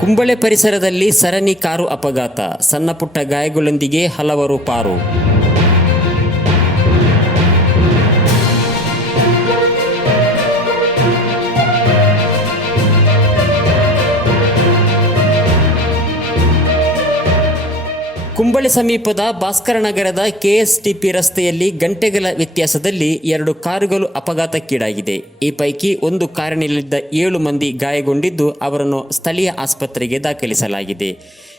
ಕುಂಬಳೆ ಪರಿಸರದಲ್ಲಿ ಸರಣಿ ಕಾರು ಅಪಘಾತ. ಸಣ್ಣಪುಟ್ಟ ಗಾಯಗಳೊಂದಿಗೆ ಹಲವರು ಪಾರು. ಕುಂಬಳೆ ಸಮೀಪದ ಭಾಸ್ಕರ ನಗರದ ಕೆಎಸ್ಟಿಪಿ ರಸ್ತೆಯಲ್ಲಿ ಗಂಟೆಗಳ ವ್ಯತ್ಯಾಸದಲ್ಲಿ ಎರಡು ಕಾರುಗಳು ಅಪಘಾತಕ್ಕೀಡಾಗಿದೆ. ಈ ಪೈಕಿ ಒಂದು ಕಾರಿನಲ್ಲಿದ್ದ ಏಳು ಮಂದಿ ಗಾಯಗೊಂಡಿದ್ದು, ಅವರನ್ನು ಸ್ಥಳೀಯ ಆಸ್ಪತ್ರೆಗೆ ದಾಖಲಿಸಲಾಗಿದೆ.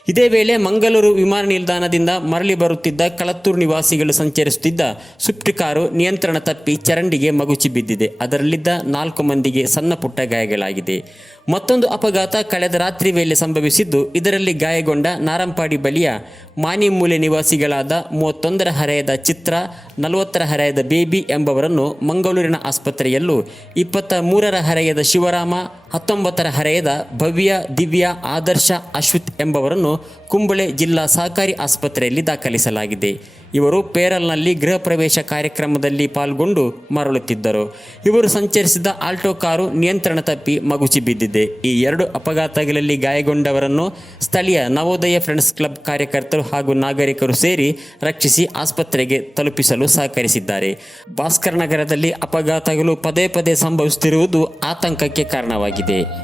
ಇದೇ ವೇಳೆ ಮಂಗಳೂರು ವಿಮಾನ ನಿಲ್ದಾಣದಿಂದ ಮರಳಿ ಬರುತ್ತಿದ್ದ ಕಳತ್ತೂರು ನಿವಾಸಿಗಳು ಸಂಚರಿಸುತ್ತಿದ್ದ ಸ್ವಿಫ್ಟ್ ಕಾರು ನಿಯಂತ್ರಣ ತಪ್ಪಿ ಚರಂಡಿಗೆ ಮಗುಚಿ ಬಿದ್ದಿದೆ. ಅದರಲ್ಲಿದ್ದ ನಾಲ್ಕು ಮಂದಿಗೆ ಸಣ್ಣ ಪುಟ್ಟ ಗಾಯಗಳಾಗಿದೆ. ಮತ್ತೊಂದು ಅಪಘಾತ ಕಳೆದ ರಾತ್ರಿ ವೇಳೆ ಸಂಭವಿಸಿದ್ದು, ಇದರಲ್ಲಿ ಗಾಯಗೊಂಡ ನಾರಂಪಾಡಿ ಬಳಿಯ ಮಾನಿಮೂಲೆ ನಿವಾಸಿಗಳಾದ ಮೂವತ್ತೊಂದರ ಹರೆಯದ ಚಿತ್ರ ನಲವತ್ತರ ಹರೆಯದ ಬೇಬಿ ಎಂಬವರನ್ನು ಮಂಗಳೂರಿನ ಆಸ್ಪತ್ರೆಯಲ್ಲೂ, ಇಪ್ಪತ್ತ ಮೂರರ ಹರೆಯದ ಶಿವರಾಮ, ಹತ್ತೊಂಬತ್ತರ ಹರೆಯದ ಭವ್ಯ, ದಿವ್ಯ, ಆದರ್ಶ ಅಶ್ವಿತ್ ಎಂಬವರನ್ನು ಕುಂಬಳೆ ಜಿಲ್ಲಾ ಸಹಕಾರಿ ಆಸ್ಪತ್ರೆಯಲ್ಲಿ ದಾಖಲಿಸಲಾಗಿದೆ. ಇವರು ಪೇರಲ್ನಲ್ಲಿ ಗೃಹ ಪ್ರವೇಶ ಕಾರ್ಯಕ್ರಮದಲ್ಲಿ ಪಾಲ್ಗೊಂಡು ಮರಳುತ್ತಿದ್ದರು. ಇವರು ಸಂಚರಿಸಿದ ಆಲ್ಟೋ ಕಾರು ನಿಯಂತ್ರಣ ತಪ್ಪಿ ಮಗುಚಿ ಬಿದ್ದಿದೆ. ಈ ಎರಡು ಅಪಘಾತಗಳಲ್ಲಿ ಗಾಯಗೊಂಡವರನ್ನು ಸ್ಥಳೀಯ ನವೋದಯ ಫ್ರೆಂಡ್ಸ್ ಕ್ಲಬ್ ಕಾರ್ಯಕರ್ತರು ಹಾಗೂ ನಾಗರಿಕರು ಸೇರಿ ರಕ್ಷಿಸಿ ಆಸ್ಪತ್ರೆಗೆ ತಲುಪಿಸಲು ಸಹಕರಿಸಿದ್ದಾರೆ. ಭಾಸ್ಕರ್ ನಗರದಲ್ಲಿ ಅಪಘಾತಗಳು ಪದೇ ಪದೇ ಸಂಭವಿಸುತ್ತಿರುವುದು ಆತಂಕಕ್ಕೆ ಕಾರಣವಾಗಿದೆ.